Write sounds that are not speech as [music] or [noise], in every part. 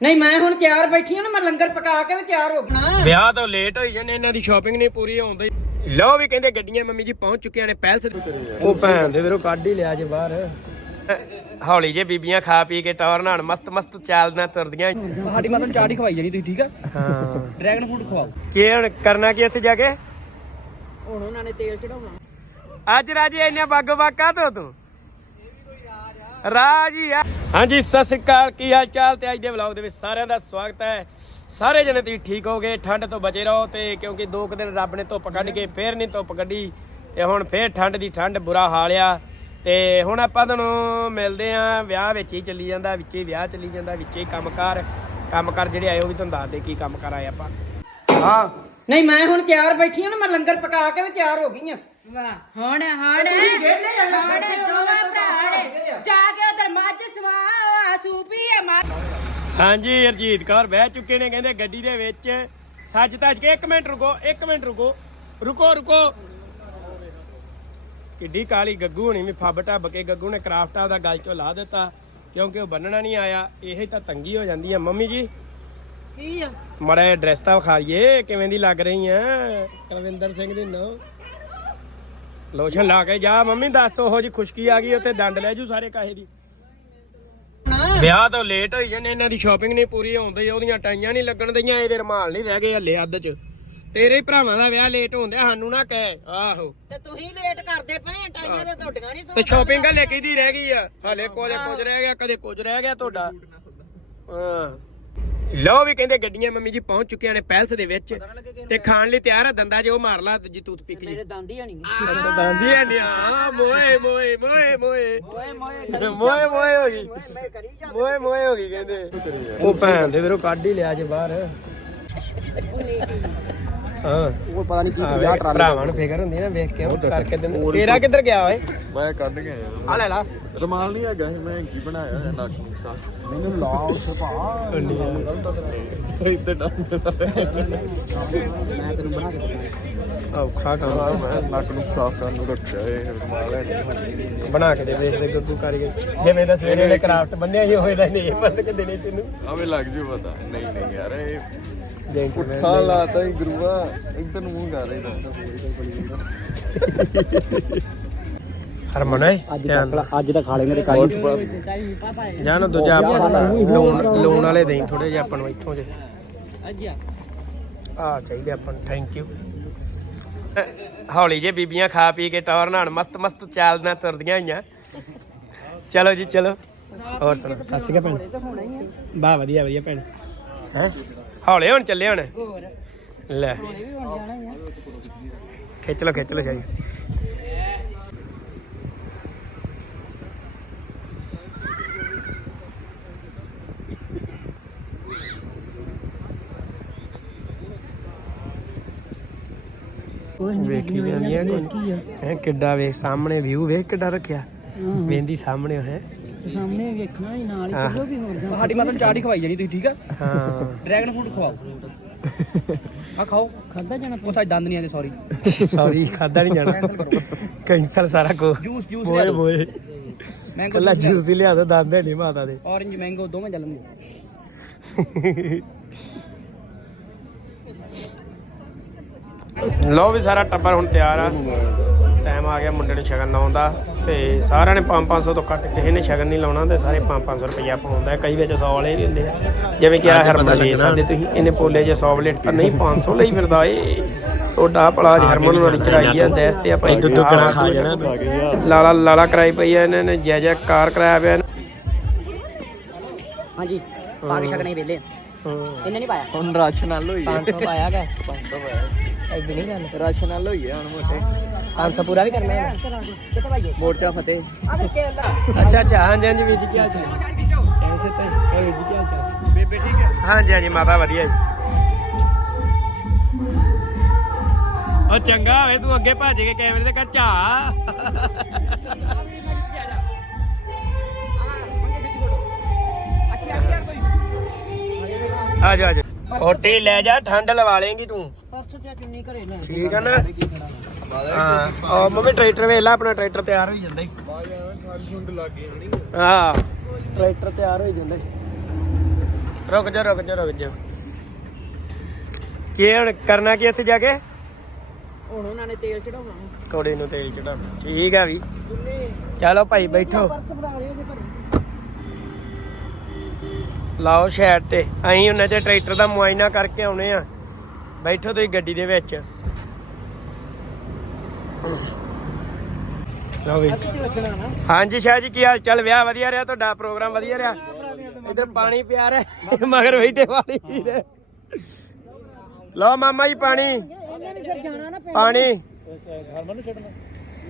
ਨਹੀਂ ਮੈਂ ਹੁਣ ਤਿਆਰ ਬੈਠੀ ਹਾਂ ਨਾ ਮੈਂ ਲੰਗਰ ਪਕਾ ਕੇ ਵੀ ਤਿਆਰ ਹੋ ਗਈ। ਵਿਆਹ ਤੋਂ ਲੇਟ ਹੋਈ ਜਾਂਦੇ ਇਹਨਾਂ ਦੀ ਸ਼ਾਪਿੰਗ ਨਹੀਂ ਪੂਰੀ ਹੁੰਦੀ ਲਓ ਵੀ ਕਹਿੰਦੇ ਗੱਡੀਆਂ ਮੰਮੀ ਜੀ ਪਹੁੰਚ ਚੁੱਕੀਆਂ ਨੇ ਪੈਲਸ ਉਹ ਭੈਣ ਦੇ ਵੀਰੋ ਕੱਢ ਹੀ ਲਿਆ ਜੇ ਬਾਹਰ। ਹੌਲੀ ਜੇ ਬੀਬੀਆਂ ਖਾ ਪੀ ਕੇ ਟੌਰ ਨਾਲ ਮਸਤ ਮਸਤ ਚੱਲਦੀਆਂ ਤੁਰਦੀਆਂ। ਸਾਡੀ ਮਾਤਾ ਨੂੰ ਚਾਟ ਹੀ ਖਵਾਈ ਜਾਣੀ ਤੁਸੀਂ ਠੀਕ ਆ? ਹਾਂ। Dragon food ਖਵਾਓ। ਕੀ ਹੁਣ ਕਰਨਾ ਕੀ ਇੱਥੇ ਜਾ ਕੇ? ਹੁਣ ਉਹਨਾਂ ਨੇ ਤੇਲ ਚੜਾਉਣਾ। ਅੱਜ ਰਾਜੀ ਇੰਨੇ ਬਾਗੋ ਬਾਕਾ ਤੋਂ ਤੂੰ? ਰਾਜੀ ਆ। ਹਾਂਜੀ, ਸਤਿ ਸ੍ਰੀ ਅਕਾਲ। ਕੀ ਹਾਲ ਚਾਲ ਤੇ ਅੱਜ ਦੇ ਵਲੌਗ ਦੇ ਵਿੱਚ ਸਾਰਿਆਂ ਦਾ ਸਵਾਗਤ ਹੈ। ਸਾਰੇ ਜਣੇ ਤੁਸੀਂ ਠੀਕ ਹੋਗੇ? ਠੰਡ ਤੋਂ ਬਚੇ ਰਹੋ ਤੇ ਕਿਉਂਕਿ ਦੋ ਕੁ ਦਿਨ ਰੱਬ ਨੇ ਧੁੱਪ ਕੱਢ ਕੇ ਫੇਰ ਨਹੀਂ ਧੁੱਪ ਕੱਢੀ ਤੇ ਹੁਣ ਫੇਰ ਠੰਡ ਦੀ ਠੰਡ, ਬੁਰਾ ਹਾਲ ਆ। ਤੇ ਹੁਣ ਆਪਾਂ ਤੁਹਾਨੂੰ ਮਿਲਦੇ ਆ ਵਿਆਹ ਵਿੱਚ ਹੀ ਚੱਲੀ ਜਾਂਦਾ, ਵਿੱਚ ਹੀ ਵਿਆਹ ਚੱਲੀ ਜਾਂਦਾ, ਵਿੱਚ ਹੀ ਕੰਮਕਾਰ। ਕੰਮਕਾਰ ਜਿਹੜੇ ਆਏ ਉਹ ਵੀ ਤੁਹਾਨੂੰ ਦੱਸਦੇ ਕੀ ਕੰਮਕਾਰ ਆਏ ਆਪਾਂ। ਹਾਂ। ਨਹੀਂ ਮੈਂ ਹੁਣ ਤਿਆਰ ਬੈਠੀ ਹਾਂ ਨਾ ਮੈਂ ਲੰਗਰ ਪਕਾ ਕੇ ਵੀ ਤਿਆਰ ਹੋ ਗਈ ਹਾਂ। ਵਾਹ ਹੁਣ ਹੁਣ। ਤੁਸੀਂ ਵਿਹਲੇ ਆ ਨਾ, ਹੁਣ ਬੈਠੇ ਹੋ, ਦੋਵਾਂ ਤਾਂ ਭਰਾ ਨੇ ਬੈਠੇ ਆ। ਜਾ ਕੇ ਉਧਰ ਮੱਝ ਸਵਾ ਸੂਪੀ ਹੈ ਮੱਝ। ਹਾਂਜੀ ਹਰਜੀਤ ਕੌਰ ਬਹਿ ਚੁੱਕੇ ਨੇ ਕਹਿੰਦੇ ਗੱਡੀ ਦੇ ਵਿੱਚ। ਸੱਜ ਧੱਜ ਕੇ 1 ਮਿੰਟ ਰੁਕੋ 1 ਮਿੰਟ ਰੁਕੋ। ਰੁਕੋ ਰੁਕੋ। ਕਿੱਡੀ ਕਾਲੀ ਗੱਗੂ ਹੋਣੀ ਵੀ ਫੱਬ ਢੱਬ ਕੇ ਗੱਗੂ ਨੇ ਕਰਾਫਟ ਦਾ ਗਲ ਚੋਂ ਲਾ ਦਿੱਤਾ ਕਿਉਂਕਿ ਉਹ ਬੰਨਣਾ ਨਹੀਂ ਆਇਆ ਇਹ ਤਾਂ ਤੰਗੀ ਹੋ ਜਾਂਦੀ ਆ। ਮੰਮੀ ਜੀ ਕੀ ਆ? ਮੜਾ ਤਾਂ ਵਿਖਾਈਏ ਕਿਵੇਂ ਦੀ ਲੱਗ ਰਹੀ ਆ? ਕੁਲਵਿੰਦਰ ਸਿੰਘ ਦੀ ਨੋ। ਲੋਸ਼ਨ ਲਾ ਕੇ ਜਾ ਮੰਮੀ ਦੱਸ ਉਹੋ ਜੀ ਖੁਸ਼ਕੀ ਆ ਗਈ ਉੱਥੇ ਡੰਡ ਲੈ ਜੂ ਸਾਰੇ ਕਾਹੇ ਦੀ। ਵਿਆਹ ਤੋਂ ਲੇਟ ਹੋਈ ਜਾਂਦੇ ਇਹਨਾਂ ਦੀ ਸ਼ਾਪਿੰਗ ਨਹੀਂ ਪੂਰੀ ਹੁੰਦੀ ਉਹਦੀਆਂ ਟਾਈਆਂ ਨਹੀਂ ਲੱਗਣ ਦਈਆਂ ਇਹਦੇ ਰਮਾਲ ਨਹੀਂ ਰਹਿ ਗਏ ਹੱਲੇ ਅੱਧ ਚ। ਤੇਰੇ ਭਰਾਵਾਂ ਦਾ ਵਿਆਹ ਲੇਟ ਹੁੰਦਾ ਸਾਨੂੰ ਨਾ ਕਹਿ ਆਹੋ। ਤੇ ਤੁਸੀਂ ਲੇਟ ਕਰਦੇ ਪਏ ਟਾਈਆਂ ਦੇ ਤੁਹਾਡੀਆਂ ਨਹੀਂ ਤੇ ਸ਼ਾਪਿੰਗ ਹਲੇ ਕਿਹਦੀ ਰਹਿ ਗਈ ਆ? ਹਲੇ ਕੁਝ ਕੁਝ ਰਹਿ ਗਿਆ ਕਦੇ ਕੁਝ ਰਹਿ ਗਿਆ ਤੁਹਾਡਾ। ਹਾਂ। ਲਓ ਵੀ ਕਹਿੰਦੇ ਗੱਡੀਆਂ ਮੰਮੀ ਜੀ ਪਹੁੰਚ ਚੁੱਕੀਆਂ ਨੇ ਪੈਲਸ ਦੇ ਵਿੱਚ ਤੇ ਖਾਣ ਲਈ ਤਿਆਰ ਆ ਦੰਦਾ ਜੇ ਉਹ ਮਾਰ ਲਾ ਜੀ ਤੂਤ ਪਿਕ ਜੀ ਮੇਰੇ ਦੰਦ ਹੀ ਨਹੀਂ ਦੰਦੀ ਹੈ ਨਹੀਂ ਆ ਮੋਏ ਮੋਏ ਮੋਏ ਮੋਏ। ਮੋਏ ਮੋਏ ਮੋਏ ਹੋ ਗਈ। ਮੋਏ ਮੋਏ ਹੋ ਗਈ ਕਹਿੰਦੇ। ਉਹ ਭੈਣ ਦੇ ਵੀਰੋ ਕੱਢ ਹੀ ਲਿਆ ਜੇ ਬਾਹਰ। ਹਾਂ। ਉਹ ਪਤਾ ਨਹੀਂ ਕੀ ਆ ਵੇਖ, ਭਰਾਵਾਂ ਨੂੰ ਫਿਕਰ ਹੁੰਦੀ ਨਾ ਵੇਖ ਕੇ। ਉਹ ਕਰਕੇ ਦਿੰਦੇ। ਤੇਰਾ ਕਿੱਧਰ ਗਿਆ ਓਏ? ਮੈਂ ਕੱਢ ਕੇ ਆਇਆ। ਆ ਲੈ ਲਾ। ਰਮਾਲ ਨਹੀਂ ਹੈਗਾ ਮੈਂ ਕੀ ਬਣਾਇਆ ਹੈ ਨੱਕ ਨੂੰ ਸਾਫ਼। ਮੈਨੂੰ ਲਾ ਉੱਥੇ ਭਾ ਇੱਥੇ ਡੰਡ ਮੈਂ ਤੈਨੂੰ ਬਣਾ ਕੇ ਦਿੰਦਾ। ਔਖਾ ਕੰਮ ਆ ਮੈਂ ਨੱਕ ਨੂੰ ਸਾਫ਼ ਕਰਨ ਨੂੰ ਰੱਖਿਆ ਇਹ ਰਮਾਲ ਹੈ ਨਹੀਂ। ਬਣਾ ਕੇ ਦੇ ਵੇਖਦੇ ਗੱਗੂ ਕਾਰੀਗਰ। ਜਿਵੇਂ ਦਾ ਸਵੇਰੇ ਵਾਲੇ ਕਰਾਫਟ ਬੰਨਿਆ ਹੀ ਹੋਏ ਦਾ ਨਹੀਂ ਇਹ ਬੰਨ ਕੇ ਦੇਣੇ ਤੈਨੂੰ। ਆਵੇ ਲੱਗ ਜੂ ਪਤਾ। ਨਹੀਂ ਨਹੀਂ ਯਾਰ ਇਹ ਹਾਂ ਲਾਤਾ ਹੀ ਗੁਰੂਆ। ਇੱਧਰ ਨੂੰ ਮੂੰਹ ਕਰ ਰਿਹਾ ਹਰਮਨ ਓਏ ਅੱਜ ਤੱਕ ਅੱਜ ਤਾਂ ਖਾ ਲੈ ਮੇਰੇ ਕਾਈ ਜਾਂ ਨਾ ਦੂਜਾ ਆਪਾਂ ਨੂੰ ਲੋਨ ਲੋਨ ਵਾਲੇ ਦੇਈ ਥੋੜੇ ਜਿਹਾ ਆਪਾਂ ਨੂੰ ਇੱਥੋਂ ਜੇ। ਆ। ਚਾਹੀਦੇ ਆਪਾਂ ਨੂੰ ਥੈਂਕ ਯੂ ਹੌਲੀ ਜੇ ਬੀਬੀਆਂ ਖਾ ਪੀ ਕੇ ਟੌਰ ਨਾਲ ਮਸਤ ਮਸਤ ਚੱਲਦੀਆਂ ਤੁਰਦੀਆਂ ਹੋਈਆਂ। ਚਲੋ ਜੀ ਚਲੋ। ਹੋਰ ਸੁਣਾ ਸਤਿ ਸ਼੍ਰੀ ਅਕਾਲ ਭੈਣ। ਬਾ ਵਧੀਆ ਵਧੀਆ ਭੈਣ। ਹੈ? ਹੌਲੇ ਹੁਣ ਚੱਲੇ ਹੁਣ? ਲੈ। ਖਿੱਚ ਲੋ ਖਿੱਚ ਲੋ ਸ਼ਾਈ ਵੇਖੀ ਜਾਂਦੀਆਂ ਨੇ ਹੈ ਕਿੱਡਾ ਵੇਖ ਸਾਹਮਣੇ ਵਿਊ ਵੇਖ ਕਿੱਡਾ ਰੱਖਿਆ। ਵੇਂਦੀ ਸਾਹਮਣੇ ਹੈ। ਸਾਹਮਣੇ ਵੇਖਣਾ ਹੀ ਨਾਲ ਹਾਂ। ਚੱਲੋ ਵੀ ਹੋਰ ਸਾਡੀ ਮਾਤਾ ਨੂੰ ਚਾਟ ਹੀ ਖਵਾਈ ਜਾਣੀ ਤੁਸੀਂ ਠੀਕ ਆ? ਹਾਂ। ਡਰੈਗਨ ਫੂਡ ਖਵਾਓ। ਆ ਖਾਓ। ਖਾਦਾ ਜਾਣਾ ਉਹ ਸਾਡੀ ਦੰਦ ਨਹੀਂ ਆਦੇ ਸੌਰੀ ਸੌਰੀ ਖਾਦਾ ਨਹੀਂ ਜਾਣਾ। ਕੈਂਸਲ ਸਾਰਾ ਕੋ ਜੂਸ ਜੂਸ ਬੋਏ ਬੋਏ। ਮੈਂਗੋ ਕੱਲਾ ਜੂਸ ਹੀ ਲਿਆ ਦੋ ਦੰਦ ਨਹੀਂ ਮਾਤਾ ਦੇ। ਔਰੰਜ ਮੈਂਗੋ ਦੋਵੇਂ ਚੱਲਣਗੇ। [laughs] ਲਓ ਵੀ ਸਾਰਾ ਟੱਬਰ ਹੁਣ ਤਿਆਰ ਆ। ਟਾਈਮ ਆ ਗਿਆ ਮੁੰਡੇ ਨੂੰ ਸ਼ਗਨ ਲਾਉਣ ਦਾ ਤੇ ਸਾਰਿਆਂ ਨੇ 5-500 ਤੋਂ ਘੱਟ ਕਿਸੇ ਨੇ ਸ਼ਗਨ ਨਹੀਂ ਲਾਉਣਾ ਤੇ ਸਾਰੇ 5-500 ਰੁਪਇਆ ਪਾਉਂਦਾ ਕਈ ਵਿੱਚ 100 ਵਾਲੇ ਵੀ ਹੁੰਦੇ ਆ। ਜਿਵੇਂ ਕਿ ਆ ਹਰਮਨ ਲਈ ਸਾਡੇ ਤੁਸੀਂ ਇਹਨੇ ਪੋਲੇ ਜੇ 100 ਵਾਲੇ ਪਰ ਨਹੀਂ 500 ਲਈ ਫਿਰਦਾ ਏ ਤੁਹਾਡਾ ਭਲਾ ਹਰਮਨ ਨੂੰ ਚੜਾਈ ਆ ਦੈਸ ਤੇ ਆਪਾਂ ਦੁੱਧ ਦੁੱਗਣਾ ਖਾ ਜਾਣਾ। ਲਾਲਾ ਲਾਲਾ ਕਰਾਈ ਪਈ ਆ ਇਹਨਾਂ ਨੇ ਜੈ ਜੈ ਕਾਰ ਕਰਾਇਆ ਪਿਆ ਹਾਂਜੀ ਪਾ ਕੇ ਛਕਣੇ ਵੇਲੇ ਹਾਂ। ਇਹਨੇ ਨਹੀਂ ਪਾਇਆ? ਹੁਣ ਰਾਸ਼ਨ ਨਾਲ ਹੋਈ 500 ਪਾਇਆ ਗਾ 500 ਪਾਇਆ। ਐਡੀ ਨਹੀਂ ਗੱਲ ਰਾਸ਼ਨ ਨਾਲ ਹੋਈ ਹੈ ਹੁਣ ਮੋਟੇ। 500 ਪੂਰਾ ਵੀ ਕਰਨਾ ਹੈ। ਕਿੱਥੇ ਭਾਈਏ ਮੋਰਚਾ ਫਤਿਹ। ਆ ਕੇ ਅੰਦਰ ਅੱਛਾ ਅੱਛਾ ਹਾਂਜੀ ਹਾਂਜੀ ਵੀਰ ਜੀ ਕੀ ਹਾਲ ਚਾਲ? ਕੈਸੇ ਤੇ ਹੋਰ ਵੀਰ ਜੀ ਕੀ ਹਾਲ ਚਾਲ? ਬੇਬੇ ਠੀਕ ਹੈ? ਹਾਂਜੀ ਹਾਂਜੀ ਮਾਤਾ ਵਧੀਆ ਜੀ। ਉਹ ਚੰਗਾ ਹੋਵੇ ਤੂੰ ਅੱਗੇ ਭੱਜ ਕੇ ਕੈਮਰੇ ਤੇ ਕਰ ਝਾ। ਆ ਜਾ ਆ ਜਾ ਹੋਟੀ ਲੈ ਜਾ ਠੰਡ ਲਵਾ ਲੇਂਗੀ ਤੂੰ। ਪਰਸ ਤੇ ਚੁੰਨੀ ਘਰੇ ਲੈ ਠੀਕ ਹੈ ਨਾ? ਹਾਂ ਆ ਮੰਮੀ ਟਰੈਕਟਰ ਵੇਖ ਲੈ ਆਪਣਾ ਟਰੈਕਟਰ ਤਿਆਰ ਹੋਈ ਜਾਂਦਾ ਈ। ਹੋਣੀ ਹਾਂ ਟਰੈਕਟਰ ਤਿਆਰ ਹੋਈ ਜਾਂਦਾ ਰੁਕ ਜਾ ਰੁਕ ਜਾ ਰੁਕ ਜਾ। ਕੀ ਹੁਣ ਕਰਨਾ ਕੀ ਇੱਥੇ ਜਾ ਕੇ? ਹੁਣ ਉਹਨਾਂ ਨੇ ਤੇਲ ਚੜਾਉਣਾ। ਕੋੜੇ ਨੂੰ ਤੇਲ ਚੜਾਉਣਾ। ਠੀਕ ਆ ਵੀ। ਚਲੋ ਭਾਈ ਬੈਠੋ। ਲਾਓ ਸ਼ੈਡ ਤੇ। ਅਸੀਂ ਉਹਨਾਂ ਚ ਟਰੈਕਟਰ ਦਾ ਮੁਆਇਨਾ ਕਰਕੇ ਆਉਨੇ ਆ। ਬੈਠੋ ਤੁਸੀਂ ਗੱਡੀ ਦੇ ਵਿੱਚ। ਲਓ ਵੀ। ਹਾਂਜੀ ਸ਼ਾਹ ਜੀ ਕੀ ਹਾਲ ਚਾਲ? ਵਿਆਹ ਵਧੀਆ ਰਿਹਾ ਤੁਹਾਡਾ? ਪ੍ਰੋਗਰਾਮ ਵਧੀਆ ਰਿਹਾ? ਇਧਰ ਪਾਣੀ ਪਿਆ ਰਿਹਾ। ਮਗਰ ਬੈਠੇ ਪਾਣੀ ਪੀ ਰਹੇ। ਲਓ ਮਾਮਾ ਜੀ ਪਾਣੀ। ਇਹਨੇ ਵੀ ਫਿਰ ਜਾਣਾ ਨਾ ਪਿੰਡ ਪਾਣੀ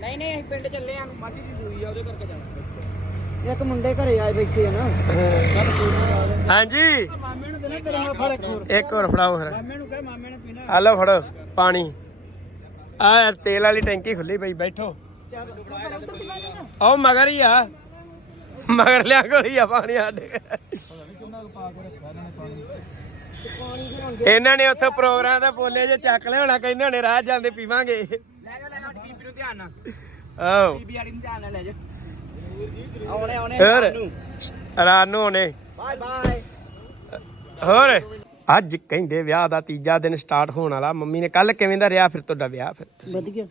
ਨਹੀਂ ਨਹੀਂ ਅਸੀਂ ਪਿੰਡ ਚੱਲੇ ਆ। ਮਾਝੀ ਦੀ ਸੂਈ ਆ ਉਹਦੇ ਕਰਕੇ ਜਾਣਾ। ਇੱਕ ਮੁੰਡੇ ਘਰੇ ਆਏ ਬੈਠੇ ਆ ਨਾ। ਹਾਂਜੀ। ਮਾਮੇ ਨੂੰ ਦੇਣਾ ਤੇਰੇ ਨਾਲ ਫੜ ਇੱਕ ਹੋਰ ਇੱਕ ਹੋਰ ਫੜਾਓ ਫਿਰ। ਮਾਮੇ ਨੂੰ ਕਹੇ ਮਾਮੇ ਨੇ ਪੀਣਾ ਆ ਲਓ ਫੜੋ ਪਾਣੀ। ਆ ਤੇਲ ਵਾਲੀ ਟੈਂਕੀ ਖੁੱਲੀ ਪਈ ਬੈਠੋ। ਆਓ ਮਗਰ ਹੀ ਆ। ਮਗਰ ਲਿਆ ਕੋਲੀ ਆ ਪਾਣੀ ਸਾਡੇ। ਇਹਨਾਂ ਨੇ ਉੱਥੇ ਪ੍ਰੋਗਰਾਮ ਦਾ ਬੋਲੇ ਜੇ ਚੱਕ ਲਿਆਉਣਾ ਕਹਿੰਦੇ ਹੋਣੇ ਰਾਹ ਜਾਂਦੇ ਪੀਵਾਂਗੇ। ਲੈ ਜਾ ਲੈ ਜਾ ਬੀਬੀ ਨੂੰ ਧਿਆਨ ਨਾਲ। ਆਓ ਬੀਬੀ ਵਾਲੀ ਨੂੰ ਧਿਆਨ ਨਾਲ ਲੈ ਜਾ। ਆਉਣੇ ਆਉਣੇ ਹੋਰ? ਰਾਤ ਨੂੰ। ਹੋਣੇ ਬਾਏ ਬਾਏ। ਹੋਰ? ਅੱਜ ਕਹਿੰਦੇ ਵਿਆਹ ਦਾ ਤੀਜਾ ਦਿਨ ਸਟਾਰਟ ਹੋਣ ਵਾਲਾ। ਮੰਮੀ ਨੇ ਕੱਲ ਕਿਵੇਂ ਦਾ ਰਿਹਾ ਫਿਰ ਤੁਹਾਡਾ ਵਿਆਹ ਫਿਰ ਤੁਸੀਂ? ਵਧੀਆ।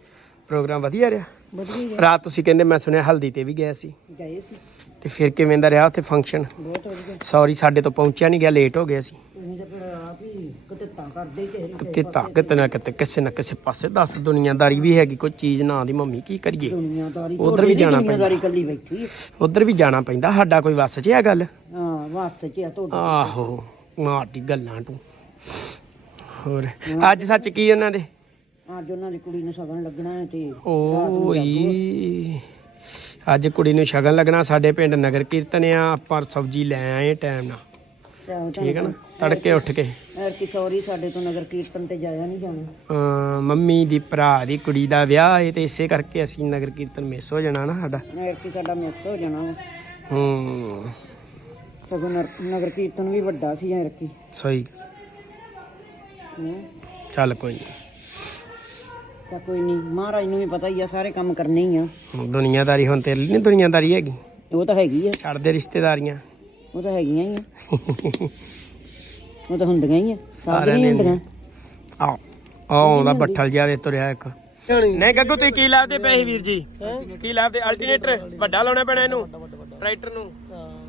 ਪ੍ਰੋਗਰਾਮ ਵਧੀਆ ਰਿਹਾ? ਵਧੀਆ ਰਾਤ ਤੁਸੀਂ ਕਹਿੰਦੇ ਮੈਂ ਸੁਣਿਆ ਹਲਦੀ ਤੇ ਵੀ ਗਏ ਸੀ। ਗਏ ਸੀ। ਤੇ ਫਿਰ ਕਿਵੇਂ ਦਾ ਰਿਹਾ ਉੱਥੇ ਫੰਕਸ਼ਨ ਬਹੁਤ ਵਧੀਆ। ਸੌਰੀ ਸਾਡੇ ਤੋਂ ਪਹੁੰਚਿਆ ਨਹੀਂ ਗਿਆ ਲੇਟ ਹੋ ਗਿਆ ਸੀ। ਤੁਸੀਂ ਤਾਂ ਫਿਰ ਆਪ ਹੀ ਕਿਤੇ ਤਾਂ ਕਰਦੇ ਹੀ ਕਿਸੇ ਨਾ ਕਿਸੇ ਕਿਤੇ ਤਾਕਤ ਨਾ ਕਿਤੇ ਕਿਸੇ ਨਾ ਕਿਸੇ ਪਾਸੇ ਦੱਸ ਦੁਨੀਆਦਾਰੀ ਵੀ ਹੈਗੀ ਕੋਈ ਚੀਜ਼ ਨਾ ਦੀ ਮੰਮੀ ਕੀ ਕਰੀਏ? ਦੁਨੀਆਦਾਰੀ ਉੱਧਰ ਵੀ ਜਾਣਾ ਦੁਨੀਆਦਾਰੀ ਕੱਲੀ ਬੈਠੀ ਹੈ। ਉਧਰ ਵੀ ਜਾਣਾ ਪੈਂਦਾ ਸਾਡਾ ਕੋਈ ਵੱਸ 'ਚ ਗੱਲ? ਹਾਂ ਵਾਸਤੇ ਚ ਆ ਤੁਹਾਡੇ। ਆਹੋ ਮਾਟੀ ਗੱਲਾਂ ਤੂੰ। ਹੋਰ ਅੱਜ ਸੱਚ ਕੀ ਉਹਨਾਂ ਦੇ? ਅੱਜ ਉਹਨਾਂ ਦੀ ਕੁੜੀ ਨੂੰ ਸਗਨ ਲੱਗਣਾ ਹੈ ਤੇ ਓਏ ਅੱਜ ਕੁੜੀ ਨੂੰ ਸ਼ਗਨ ਲੱਗਣਾ ਸਾਡੇ ਪਿੰਡ ਨਗਰ ਕੀਰਤਨ ਆ ਪਰ ਸਬਜੀ ਲੈ ਆਏ ਟਾਈਮ ਨਾਲ। ਠੀਕ ਹੈ ਨਾ? ਤੜਕੇ ਉੱਠ ਕੇ। ਐਰ ਕੀ ਸੌਰੀ ਸਾਡੇ ਤੋਂ ਨਗਰ ਕੀਰਤਨ ਤੇ ਜਾਇਆ ਨਹੀਂ ਜਾਣਾ। ਅਮ ਮੰਮੀ ਦੀ ਭਰਾ ਦੀ ਕੁੜੀ ਦਾ ਵਿਆਹ ਹੈ ਤੇ ਇਸੇ ਕਰਕੇ ਅਸੀਂ ਨਗਰ ਕੀਰਤਨ ਮਿਸ ਹੋ ਜਾਣਾ ਨਾ ਸਾਡਾ। ਐਰ ਕੀ ਸਾਡਾ ਮਿਸ ਹੋ ਜਾਣਾ ਵਾ। ਹੂੰ। ਸਗੋਂ ਨਰ- ਨਗਰ ਕੀਰਤਨ ਵੀ ਵੱਡਾ ਸੀ ਐਰ ਕੀ ਸਹੀ। ਹੂੰ। ਚੱਲ ਕੋਈ ਨਹੀਂ ਤਾਂ ਕੋਈ ਨਹੀਂ। ਮਹਾਰਾਜ ਨੂੰ ਵੀ ਪਤਾ ਹੀ ਆ ਸਾਰੇ ਕੰਮ ਕਰਨੇ ਹੀ ਆ। ਦੁਨੀਆਦਾਰੀ ਹੁਣ ਤੇਰੇ ਲਈ ਨਹੀਂ ਦੁਨੀਆਦਾਰੀ ਹੈਗੀ? ਉਹ ਤਾਂ ਹੈਗੀ ਆ। ਛੱਡਦੇ ਰਿਸ਼ਤੇਦਾਰੀਆਂ। ਉਹ ਤਾਂ ਹੈਗੀਆਂ ਹੀ ਆ। ਉਹ ਤਾਂ ਹੁੰਦੀਆਂ ਹੀ ਆ ਸਾਰਿਆਂ ਹੀ ਹੁੰਦੀਆਂ। ਆ ਆਉਂਦਾ ਬੱਠਲ ਜਿਹਾ ਦੇ ਤੁਰਿਆ ਇੱਕ। ਨਹੀਂ ਗੱਗੂ ਤੁਸੀਂ ਕੀ ਲਾਭਦੇ ਪਏ ਵੀਰ ਜੀ? ਕੀ ਲਾਭਦੇ? ਅਲਟਰਨੇਟਰ ਵੱਡਾ ਲਾਉਣਾ ਪੈਣਾ ਇਹਨੂੰ? ਟਰੈਕਟਰ ਨੂੰ?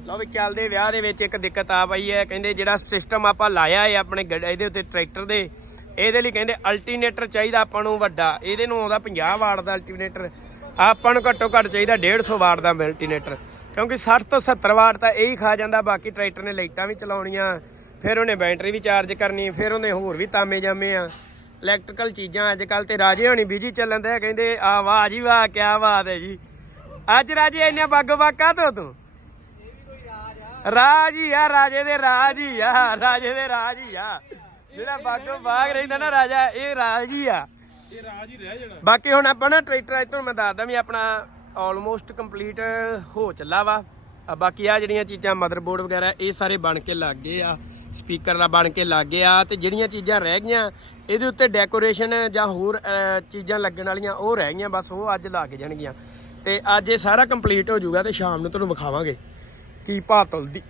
ਲਓ ਵੀ ਚੱਲਦੇ ਵਿਆਹ ਦੇ ਵਿੱਚ ਇੱਕ ਦਿੱਕਤ ਆ ਪਈ ਹੈ। ਕਹਿੰਦੇ ਜਿਹੜਾ ਸਿਸਟਮ ਆਪਾਂ ਲਾਇਆ ਹੈ ਆਪਣੇ ਗੱਡ- ਇਹਦੇ ਉੱਤੇ ਟਰੈਕਟਰ ਦੇ ਇਹਦੇ ਲਈ ਕਹਿੰਦੇ ਅਲਟਰਨੇਟਰ ਚਾਹੀਦਾ ਆਪਾਂ ਨੂੰ ਵੱਡਾ। ਇਹਦੇ ਨੂੰ ਆਉਂਦਾ 50 ਵਾਟ ਦਾ ਅਲਟਰਨੇਟਰ ਆਪਾਂ ਨੂੰ ਘੱਟੋ ਘੱਟ ਚਾਹੀਦਾ 150 ਵਾਟ ਦਾ ਅਲਟਰਨੇਟਰ ਕਿਉਂਕਿ 60 ਤੋਂ 70 ਵਾਟ ਤਾਂ ਇਹੀ ਖਾ ਜਾਂਦਾ, ਬਾਕੀ ਟਰੈਕਟਰ ਨੇ ਲਾਈਟਾਂ ਵੀ ਚਲਾਉਣੀਆਂ, ਫਿਰ ਉਹਨੇ ਬੈਟਰੀ ਵੀ ਚਾਰਜ ਕਰਨੀ, ਫਿਰ ਉਹਨੇ ਹੋਰ ਵੀ ਤਾਮੇ ਜਾਮੇ ਆ। ਇਲੈਕਟ੍ਰੀਕਲ ਚੀਜ਼ਾਂ ਅੱਜ ਕੱਲ ਤੇ ਰਾਜੇ ਹੋਣੀ ਬਿਜ਼ੀ ਚੱਲਣ ਦੇ ਕਹਿੰਦੇ, ਆ ਵਾਹ ਜੀ ਵਾਹ ਕੀ ਬਾਤ ਹੈ ਜੀ। ਅੱਜ ਰਾਜੇ ਇੰਨੇ ਬੱਗ ਬਾਕਾ ਤੋਂ, ਤੂੰ? ਰਾਜ ਹੀ ਆ, ਰਾਜੇ ਦੇ ਰਾਜ ਹੀ ਆ, ਰਾਜੇ ਦੇ ਰਾਜ ਹੀ ਆ। ਜਿਹੜਾ ਬਾਗੋ ਬਾਗ ਰਹਿੰਦਾ ਨਾ ਰਾਜਾ ਇਹ ਰਾਜ ਹੀ ਆ। ਇਹ ਰਾਜ ਹੀ ਰਹਿ ਜਾਣਾ। ਬਾਕੀ ਹੁਣ ਆਪਾਂ ਨਾ ਟਰੈਕਟਰ ਇੱਥੋਂ ਮੈਂ ਦੱਸਦਾ ਵੀ ਆਪਣਾ ਆਲਮੋਸਟ ਕੰਪਲੀਟ ਹੋ ਚੱਲਾ ਵਾ। ਆ ਬਾਕੀ ਆ ਜਿਹੜੀਆਂ ਚੀਜ਼ਾਂ ਮਦਰਬੋਰਡ ਵਗੈਰਾ ਇਹ ਸਾਰੇ ਬਣ ਕੇ ਲੱਗ ਗਏ ਆ। ਸਪੀਕਰ ਦਾ ਬਣ ਕੇ ਲੱਗ ਗਿਆ ਤੇ ਜਿਹੜੀਆਂ ਚੀਜ਼ਾਂ ਰਹਿ ਗਈਆਂ ਇਹਦੇ ਉੱਤੇ ਡੈਕੋਰੇਸ਼ਨ ਜਾਂ ਹੋਰ ਚੀਜ਼ਾਂ ਲੱਗਣ ਵਾਲੀਆਂ ਉਹ ਰਹਿ ਗਈਆਂ ਬਸ ਉਹ ਅੱਜ ਲੱਗ ਜਾਣਗੀਆਂ। ਤੇ ਅੱਜ ਇਹ ਸਾਰਾ ਕੰਪਲੀਟ ਹੋ ਜਾਊਗਾ ਤੇ ਸ਼ਾਮ ਨੂੰ ਤੁਹਾਨੂੰ ਵਿਖਾਵਾਂਗੇ। ਕੀ ਭਾਤਲ ਦੀ।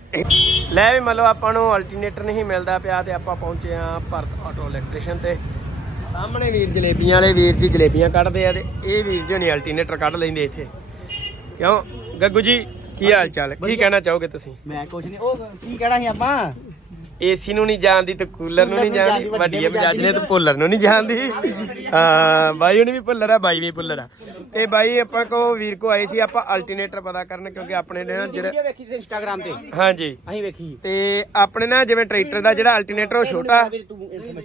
ਲੈ ਵੀ ਮਤਲਬ ਆਪਾਂ ਨੂੰ ਅਲਟਰਨੇਟਰ ਨਹੀਂ ਮਿਲਦਾ ਪਿਆ ਤੇ ਆਪਾਂ ਪਹੁੰਚੇ ਆ ਭਰਤ ਆਟੋ ਇਲੈਕਟ੍ਰੀਸ਼ੀਅਨ ਤੇ। ਸਾਹਮਣੇ ਵੀਰ ਜਲੇਬੀਆਂ ਵਾਲੇ ਵੀਰ ਜੀ ਜਲੇਬੀਆਂ ਕੱਢਦੇ ਆ ਤੇ ਇਹ ਵੀਰ ਜੀ ਨੇ ਅਲਟਰਨੇਟਰ ਕੱਢ ਲੈਂਦੇ ਇੱਥੇ। ਕਿਉਂ? ਗੱਗੂ ਜੀ ਕੀ ਹਾਲ ਚਾਲ? ਕੀ ਕਹਿਣਾ ਚਾਹੋਗੇ ਤੁਸੀਂ? ਮੈਂ ਕੁਛ ਨਹੀਂ ਉਹ ਕੀ ਕਹਿਣਾ ਸੀ ਆਪਾਂ? ਏਸੀ ਨੂੰ ਨਹੀਂ ਜਾਣਦੀ ਤੇ ਕੂਲਰ ਨੂੰ ਨਹੀਂ ਜਾਣਦੀ ਵੱਡੀ ਮਜਾਜ ਨੇ ਤੇ ਪੁੱਲਰ ਨੂੰ ਨਹੀਂ ਜਾਣਦੀ। ਹਾਂ ਬਾਈ ਹੁਣੀ ਵੀ ਪੁੱਲਰ ਆ ਬਾਈ ਵੀ ਪੁੱਲਰ ਆ। ਤੇ ਬਾਈ ਆਪਾਂ ਕੋ ਵੀਰ ਕੋ ਆਏ ਸੀ ਆਪਾਂ ਅਲਟਰਨੇਟਰ ਪਤਾ ਕਰਨ ਕਿਉਂਕਿ ਆਪਣੇ ਨੇ ਜਿਹੜਾ ਵੀਡੀਓ ਵੇਖੀ ਸੀ ਇੰਸਟਾਗ੍ਰਾਮ ਤੇ। ਹਾਂਜੀ। ਅਸੀਂ ਵੇਖੀ। ਤੇ ਆਪਣੇ ਨਾ ਜਿਵੇਂ ਟਰੈਕਟਰ ਦਾ ਜਿਹੜਾ ਅਲਟਰਨੇਟਰ ਉਹ ਛੋਟਾ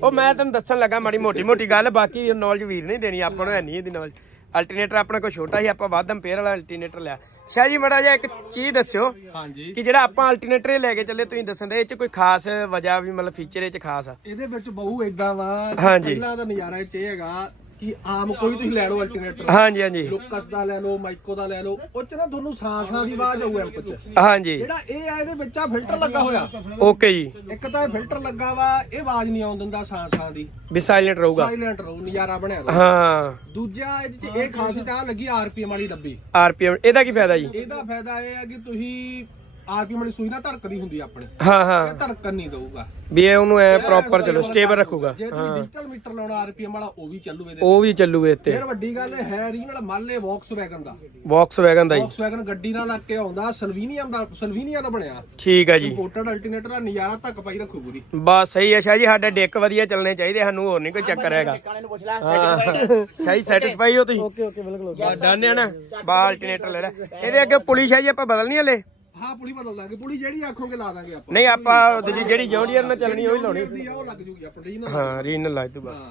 ਉਹ ਮੈਂ ਤੁਹਾਨੂੰ ਦੱਸਣ ਲੱਗਾ ਮਾੜੀ ਮੋਟੀ ਮੋਟੀ ਗੱਲ ਬਾਕੀ ਨੌਲੇਜ ਵੀਰ ਨਹੀਂ ਦੇਣੀ ਆਪਾਂ ਨੂੰ ਹੈ ਨਹੀਂ ਇਹਦੀ ਨੌਲੇਜ ਅਲਟਰਨੇਟਰ ਆਪਣੇ ਕੋਲ ਛੋਟਾ ਸੀ ਆਪਾਂ ਵੱਧ ਅੰਪੇਅਰ ਵਾਲਾ ਅਲਟਰਨੇਟਰ ਲਿਆ। ਸ਼ਾਹ ਜੀ ਮੜਾ ਜਿਹਾ ਇੱਕ ਚੀਜ਼ ਦੱਸਿਓ ਹਾਂਜੀ। ਕਿ ਜਿਹੜਾ ਆਪਾਂ ਅਲਟਰਨੇਟਰ ਲੈ ਕੇ ਚੱਲੇ ਤੁਸੀਂ ਦੱਸਣ ਦੇ ਇਹ ਚ ਕੋਈ ਖਾਸ ਵਜ੍ਹਾ ਵੀ ਮਤਲਬ ਫੀਚਰ ਇਹ ਚ ਖਾਸ ਆ? ਇਹਦੇ ਵਿੱਚ ਬਹੁ ਇਦਾਂ ਵਾ ਹਾਂਜੀ। ਪਹਿਲਾਂ ਦਾ ਨਜ਼ਾਰਾ ਇਹ 'ਚ ਇਹ ਹੈਗਾ ਕਿ ਆਮ ਕੋਈ ਤੁਸੀਂ ਲੈ ਲਓ ਅਲਟਰਨੇਟਰ ਹਾਂਜੀ ਹਾਂਜੀ। ਲੁਕਸ ਦਾ ਲੈ ਲਓ ਮਾਈਕੋ ਦਾ ਲੈ ਲਓ ਉਹ ਚ ਨਾ ਤੁਹਾਨੂੰ ਸਾਂ-ਸਾਂ ਦੀ ਆਵਾਜ਼ ਆਊ ਐਂਪ ਚ। ਹਾਂਜੀ। ਜਿਹੜਾ ਇਹ ਆ ਇਹਦੇ ਵਿੱਚ ਆ ਫਿਲਟਰ ਲੱਗਾ ਹੋਇਆ। ਓਕੇ ਜੀ। ਇੱਕ ਤਾਂ ਇਹ ਫਿਲਟਰ ਲੱਗਾ ਵਾ ਇਹ ਆਵਾਜ਼ ਨਹੀਂ ਆਉਣ ਦਿੰਦਾ ਸਾਂ-ਸਾਂ ਦੀ। ਵੀ ਸਾਇਲੈਂਟ ਰਹੂਗਾ। ਸਾਇਲੈਂਟ ਰਹੂ ਨਜ਼ਾਰਾ ਬਣਿਆ ਰਹੂ ਹਾਂ। ਦੂਜਾ ਇਹਦੇ ਚ ਇਹ ਖਾਸੀਅਤ ਆ ਲੱਗੀ ਆਰਪੀਐਮ ਵਾਲੀ ਡੱਬੀ। ਆਰਪੀਐਮ ਇਹਦਾ ਕੀ ਫਾਇਦਾ ਜੀ? ਇਹਦਾ ਫਾਇਦਾ ਇਹ ਆ ਕਿ ਤੁਸੀਂ ਆਰਪੀਐਮ ਵਾਲੀ ਸੂਈ ਨਾ ਧੜਕਦੀ ਹੁੰਦੀ ਆਪਣੇ। ਹਾਂ ਹਾਂ। ਇਹ ਧੜਕਣ ਨਹੀਂ ਦਊਗਾ। ਵੀ ਇਹ ਉਹਨੂੰ ਐ ਪ੍ਰੋਪਰ ਚਲੋ ਸਟੇਬਲ ਰੱਖੂਗਾ। ਜੇ ਤੁਸੀਂ ਡਿਜੀਟਲ ਮੀਟਰ ਲਾਉਣਾ ਆਰਪੀਐਮ ਵਾਲਾ ਉਹ ਵੀ ਚੱਲੂ ਇਹਦੇ ਉਹ ਵੀ ਚੱਲੂ ਇਹ ਤੇ ਫਿਰ ਵੱਡੀ ਗੱਲ ਹੈ ਰੀਨਲ ਮਾਲੇ ਵੈਗਨ ਦਾ। ਬਾਕਸ ਵੈਗਨ ਦਾ ਜੀ। ਵੈਗਨ ਗੱਡੀ ਨਾਲ ਲੱਗ ਕੇ ਆਉਂਦਾ ਸਲਵੀਨੀਅਮ ਦਾ ਸਲਵੀਨੀਆ ਦਾ ਬਣਿਆ। ਠੀਕ ਹੈ ਜੀ। ਇੰਪੋਰਟਡ ਅਲਟਰਨੇਟਰ ਦਾ ਨਜ਼ਾਰਾ ਤੱਕ ਪਾਈ ਰੱਖੂ ਪੂਰੀ। ਬਸ ਸਹੀ ਹੈ ਸ਼ਾਹ ਜੀ ਸਾਡੇ ਡਿੱਕ ਵਧੀਆ ਚੱਲਣੇ ਚਾਹੀਦੇ ਸਾਨੂੰ ਹੋਰ ਨਹੀਂ ਕੋਈ ਚੱਕਰ ਹੈਗਾ। ਕਾਲੇ ਨੂੰ ਪੁੱਛ ਲੈ ਸ਼ਾਹੀ ਸੈਟੀਸਫਾਈ ਹੋ ਤੁਸੀਂ? ਓਕੇ ਓਕੇ ਬਿਲਕੁਲ। ਡਨ ਹੈ ਨਾ ਬਾ ਅਲਟਰਨੇਟਰ ਲੈ ਲੈ। ਇਹਦੇ ਅੱਗੇ ਪੁਲੀ ਸ਼ਾਹੀ ਆਪਾਂ ਬਦਲਣੀ ਹਲੇ? ਹਾਂ ਪੁਲੀ ਬਦਲ ਦਾਂਗੇ ਪੁਲੀ ਜਿਹੜੀ ਆਖੋਗੇ ਲਾ ਦਾਂਗੇ ਆਪਾਂ। ਨਹੀਂ ਆਪਾਂ ਦੂਜੀ ਜਿਹੜੀ ਜੌਂਡੀਅਰ ਨਾਲ ਚੱਲਣੀ ਉਹ ਹੀ ਲਾਉਣੀ ਦੀ ਆ ਉਹ ਲੱਗ ਜੂਗੀ ਆਪਣੀ ਰੀਨਲ ਹਾਂ ਰੀਨ ਲਾਈ ਤੂੰ ਬਸ।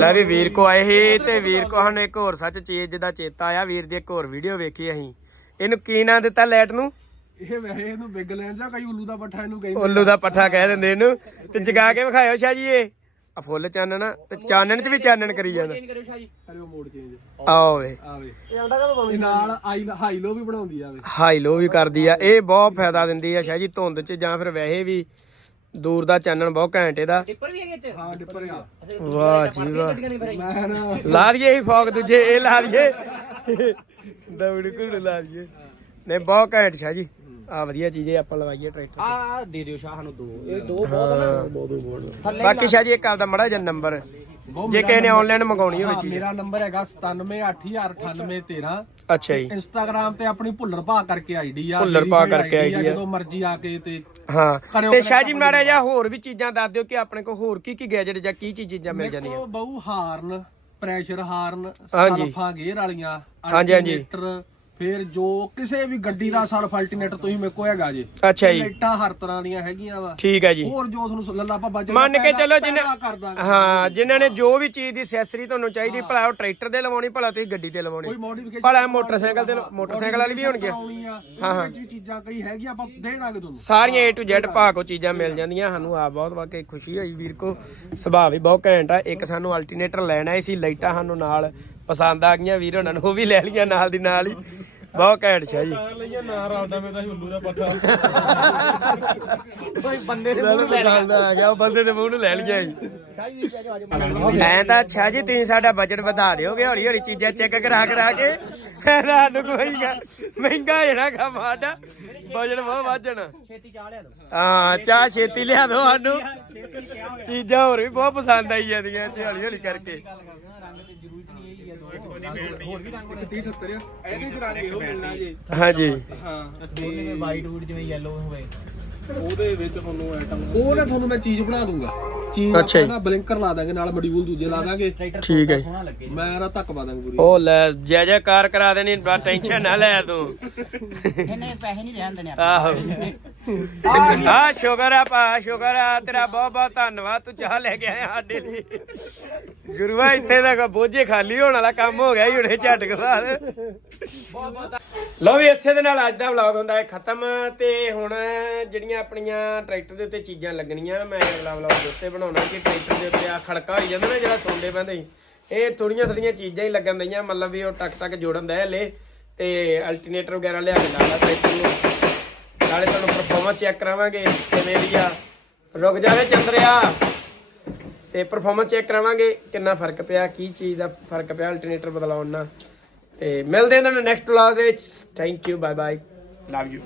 ਲੈ ਵੀ ਵੀਰ ਕੋ ਆਏ ਸੀ ਤੇ ਵੀਰ ਕੋ ਸਾਨੂੰ ਇੱਕ ਹੋਰ ਸੱਚ ਚੀਜ਼ ਦਾ ਚੇਤਾ ਆਇਆ ਵੀਰ ਦੀ ਇੱਕ ਹੋਰ ਵੀਡੀਓ ਵੇਖੀ ਅਸੀਂ। ਇਹਨੂੰ ਕੀ ਨਾਂ ਦਿੱਤਾ ਲਾਈਟ ਨੂੰ? ਇਹ ਵੈਸੇ ਇਹਨੂੰ ਬਿੱਗ ਲੈਣ ਜਾਂ ਕਈ ਉੱਲੂ ਦਾ ਪੱਠਾ ਇਹਨੂੰ ਕਹਿੰਦੇ ਉੱਲੂ ਦਾ ਪੱਠਾ ਕਹਿ ਦਿੰਦੇ ਇਹਨੂੰ। ਤੇ ਜਗਾ ਕੇ ਵਿਖਾਇਓ ਸ਼ਾਹ ਜੀ ਇਹ। ਆ ਫੁੱਲ ਚਾਨਣ ਤੇ ਚਾਨਣ ਚ ਵੀ ਚਾਨਣ ਕਰੀ ਜਾਣਾ ਕਰਿਓ ਸ਼ਾਹ ਜੀ ਕਰਿਓ ਮੋਡ ਚੇਂਜ ਆਓ ਵੇ ਆਵੇ। ਇਹ ਨਾਲ ਆਈ ਹਾਈ ਲੋ ਵੀ ਬਣਾਉਂਦੀ ਆਵੇ। ਹਾਈ ਲੋ ਵੀ ਕਰਦੀ ਆ। ਇਹ ਬਹੁਤ ਫਾਇਦਾ ਦਿੰਦੀ ਆ ਸ਼ਾਹ ਜੀ ਧੁੰਦ ਚ ਜਾਂ ਫਿਰ ਵੈਸੇ ਵੀ ਦੂਰ ਦਾ ਚਾਨਣ ਬਹੁਤ ਘੈਂਟ ਇਹਦਾ। ਟਿੱਪਰ ਵੀ ਹੈਗੇ ਇੱਥੇ? ਹਾਂ ਡਿੱਪਰ ਆ। ਵਾਹ ਜੀ ਵਾਹ। ਮੈਂ ਨਾ ਲਾ ਦਈਏ ਇਹ ਫੌਗ ਦੂਜੇ ਇਹ ਲਾ ਦਈਏ। ਦੌੜ ਘੁੜ ਲਾ ਦਈਏ। ਨਹੀਂ ਬਹੁਤ ਘੈਂਟ ਸ਼ਾਹ ਜੀ ਆ ਵਧੀਆ ਚੀਜ਼ ਹੈ ਆਪਾਂ ਲਵਾਈਏ ਟਰੈਕਟਰ ਆ ਦੇ ਦਿਓ ਸ਼ਾਹ ਸਾਨੂੰ ਦੋ। ਇਹ ਦੋ ਬਹੁਤ ਨਾ। ਦੋ ਦੋ ਬਹੁਤ ਬਾਕੀ ਸ਼ਾਹ ਜੀ ਇੱਕ ਆਪਦਾ ਮੜਾ ਜਿਹਾ ਨੰਬਰ ਜੇ ਕਿਸੇ ਨੇ ਆਨਲਾਈਨ ਮੰਗਾਉਣੀ ਹੋਵੇ ਚੀਜ਼। ਮੇਰਾ ਨੰਬਰ ਹੈਗਾ 97809813 ਅੱਛਾ ਜੀ। ਇੰਸਟਾਗ੍ਰਾਮ ਤੇ ਆਪਣੀ ਭੁੱਲਰ ਭਾ ਕਰਕੇ ਆਈਡੀ ਆ ਭੁੱਲਰ ਮੇਰੀ ਭਾ ਕਰਕੇ ID ਆ। ਜਦੋਂ ਮਰਜ਼ੀ ਆ ਕੇ ਤੇ ਹਾਂ ਤੇ ਸ਼ਾਹ ਜੀ ਮਾੜਾ ਜਿਹਾ ਹੋਰ ਵੀ ਚੀਜ਼ਾਂ ਦੱਸ ਦਿਓ ਕਿ ਆਪਣੇ ਕੋਲ ਹੋਰ ਕੀ ਕੀ ਗੈਜਟ ਜਾਂ ਕੀ ਕੀ ਚੀਜ਼ਾਂ ਮਿਲ ਜਾਂਦੀਆਂ? ਦੇਖੋ ਬਹੁ ਹਾਰਨ ਪ੍ਰੈਸ਼ਰ ਹਾਰਨ। ਸਲਫਾਂ ਗੇਅਰ ਵਾਲੀਆਂ ਹਾਂਜੀ, ਹਾਂਜੀ। ਫਿਰ ਜੋ ਕਿਸੇ ਵੀ ਗੱਡੀ ਦਾ ਸਲਫ ਅਲਟਰਨੇਟਰ ਤੁਸੀਂ ਮੇਰੇ ਕੋਲ ਹੈਗਾ ਜੀ ਅੱਛਾ ਜੀ। ਲਾਈਟਾਂ ਹਰ ਤਰ੍ਹਾਂ ਦੀਆਂ ਹੈਗੀਆਂ ਵਾ। ਠੀਕ ਹੈ ਜੀ। ਹੋਰ ਜੋ ਤੁਹਾਨੂੰ ਲੱਲਾ ਬਾਬਾ ਜੀ ਮੰਨ ਕੇ ਚੱਲੋ ਜਿਨ੍ਹਾਂ ਹਾਂ ਜਿਨ੍ਹਾਂ ਨੇ ਜੋ ਵੀ ਚੀਜ਼ ਦੀ ਅਸੈਸਰੀ ਤੁਹਾਨੂੰ ਚਾਹੀਦੀ ਭਲਾ ਉਹ ਟਰੈਕਟਰ ਦੇ ਲਵਾਉਣੀ ਭਲਾ ਤੁਸੀਂ ਗੱਡੀ ਤੇ ਲਵਾਉਣੀ। ਭਲਾ ਮੋਟਰਸਾਈਕਲ ਤੇ ਮੋਟਰਸਾਈਕਲ ਵਾਲੀ ਵੀ ਹੋਣਗੀਆਂ ਹਾਂ ਹਾਂ। ਚੀਜ਼ਾਂ ਕਈ ਹੈਗੀਆਂ ਆਪਾਂ ਦੇ ਦਾਂਗੇ ਤੁਹਾਨੂੰ। ਸਾਰੀਆਂ A to Z ਭਾਕੋ ਚੀਜ਼ਾਂ ਮਿਲ ਜਾਂਦੀਆਂ ਸਾਨੂੰ ਆ ਬਹੁਤ ਵਾਕਈ ਖੁਸ਼ੀ ਹੋਈ ਵੀਰ ਕੋ। ਸੁਭਾਅ ਵੀ ਬਹੁਤ ਘੈਂਟ ਆ। ਇੱਕ ਸਾਨੂੰ ਅਲਟਰਨੇਟਰ ਲੈਣਾ ਸੀ ਲਾਈਟਾਂ ਸਾਨੂੰ ਨਾਲ ਪਸੰਦ ਆ ਗਈਆਂ ਵੀਰ ਉਹਨਾਂ ਨੂੰ ਉਹ ਵੀ ਲੈ ਲਈਆਂ ਨਾਲ ਦੀ ਨਾਲ ਹੀ। ਬਹੁਤ ਘੈਂਟ ਸ਼ਾ ਜੀ। ਕੋਈ ਬੰਦੇ ਦੇ ਮੈਨੂੰ ਪਸੰਦ ਆ ਗਿਆ ਉਹ ਬੰਦੇ ਦੇ ਮੂੰਹ ਨੂੰ ਲੈ ਲਿਆ ਜੀ। ਐ ਤਾਂ ਅੱਛਾ ਜੀ ਤੁਸੀਂ ਸਾਡਾ ਬਜਟ ਵਧਾ ਦਿਓਗੇ ਹੌਲੀ ਹੌਲੀ ਚੀਜ਼ਾਂ ਚੈੱਕ ਕਰਾ ਕਰਾ ਕੇ। ਸਾਨੂੰ ਕੋਈ ਗਾ- ਮਹਿੰਗਾ ਜਿਹੜਾ ਕੰਮ ਸਾਡਾ ਬਜਟ ਬਹੁਤ ਵੱਧ ਜਾਣਾ। ਛੇਤੀ ਚਾਹ ਲਿਆ ਦੋ ਹਾਂ ਚਾਹ ਛੇਤੀ ਲਿਆ ਦਿਓ ਸਾਨੂੰ। ਚੀਜ਼ਾਂ ਹੋਰ ਵੀ ਬਹੁਤ ਪਸੰਦ ਆਈ ਜਾਂਦੀਆਂ ਹੌਲੀ ਹੌਲੀ ਕਰਕੇ। ਇਹਦੇ ਚ ਰੰਗ ਇਹੋ ਮਿਲਣਾ ਜੀ ਹਾਂਜੀ। ਜਿਵੇਂ ਵਾਈਟ ਵੂਡ ਜਿਵੇਂ ਯੈਲੋ ਹੋਵੇ ਉਹਦੇ ਵਿੱਚ ਤੁਹਾਨੂੰ ਆਈਟਮ ਉਹ ਨਾ ਤੁਹਾਨੂੰ ਮੈਂ ਚੀਜ਼ ਬਣਾ ਦੂੰਗਾ। ਚੀਜ਼ ਅੱਛਾ ਜੀ। ਆਪਾਂ ਨਾ ਬਲਿੰਕਰ ਲਾ ਦਾਂਗੇ ਨਾਲ ਮੋਡਿਊਲ ਦੂਜੇ ਲਾ ਦਾਂਗੇ। ਠੀਕ ਹੈ ਜੀ। ਸੋਹਣਾ ਲੱਗੇ ਮੈਂ ਨਾ ਧੱਕ ਪਾ ਦਾਂਗੇ ਪੂਰੀ। ਉਹ ਲੈ ਜੈ ਜੈਕਾਰ ਕਰਾ ਦੇਣੀ ਬਾ ਟੈਨਸ਼ਨ ਨਾ ਲੈ ਤੂੰ। ਇਹਨੇ ਪੈਸੇ ਨਹੀਂ ਰਹਿਣ ਦੇਣੇ ਆਹੋ। ਆ ਸ਼ੁਕਰ ਆ ਭਾ, ਸ਼ੁਕਰ ਆ। ਤੇਰਾ ਬਹੁਤ ਬਹੁਤ ਧੰਨਵਾਦ, ਤੂੰ ਚਾਹ ਲੈ ਕੇ ਆਇਆ ਸਾਡੇ ਲਈ। ਗੁਰੂਆ ਇੱਥੇ ਦਾ ਬੋਝੇ ਖਾਲੀ ਹੋਣ ਵਾਲਾ ਕੰਮ ਹੋ ਗਿਆ ਹੀ ਹੁਣੇ ਝਟ ਕੇ ਲਓ ਵੀ, ਇਸੇ ਦੇ ਨਾਲ ਅੱਜ ਦਾ ਵਲੌਗ ਹੁੰਦਾ ਹੈ ਖਤਮ, ਤੇ ਹੁਣ ਜਿਹੜੀਆਂ ਆਪਣੀਆਂ ਟਰੈਕਟਰ ਦੇ ਉੱਤੇ ਚੀਜ਼ਾਂ ਲੱਗਣੀਆਂ, ਮੈਂ ਅਗਲਾ ਵਲੌਗ ਦੇ ਉੱਤੇ ਬਣਾਉਣਾ ਕਿ ਟਰੈਕਟਰ ਦੇ ਉੱਤੇ ਆ ਖੜਕਾ ਹੋਈ ਜਾਂਦਾ ਨਾ, ਜਿਹੜਾ ਸੌਂਡੇ ਪੈਂਦੇ ਇਹ ਥੋੜੀਆਂ ਥੋੜੀਆਂ ਚੀਜ਼ਾਂ ਹੀ ਲੱਗਣ ਦਈਆਂ, ਮਤਲਬ ਵੀ ਉਹ ਟਕ ਟਕ ਜੋੜਨ ਦਾ ਹਲੇ। ਤੇ ਅਲਟਰਨੇਟਰ ਵਗੈਰਾ ਲਿਆ ਕੇ ਲਾਦਾ ਟਰੈਕਟਰ ਨੂੰ। ਨਾਲੇ ਤੁਹਾਨੂੰ ਪਰਫਾਰਮੈਂਸ ਚੈੱਕ ਕਰਾਵਾਂਗੇ, ਕਿਵੇਂ ਦੀ ਆ। ਰੁਕ ਜਾਵੇ ਚੰਦਰਿਆ। ਤੇ ਪਰਫਾਰਮੈਂਸ ਚੈੱਕ ਕਰਾਵਾਂਗੇ, ਕਿੰਨਾ ਫ਼ਰਕ ਪਿਆ, ਕੀ ਚੀਜ਼ ਦਾ ਫ਼ਰਕ ਪਿਆ ਅਲਟਰਨੇਟਰ ਬਦਲਾਉਣ ਨਾਲ। ਤੇ ਮਿਲਦੇ ਹਾਂ ਤੁਹਾਨੂੰ ਨੈਕਸਟ ਵਲੌਗ ਦੇ ਵਿੱਚ। Thank you bye bye love you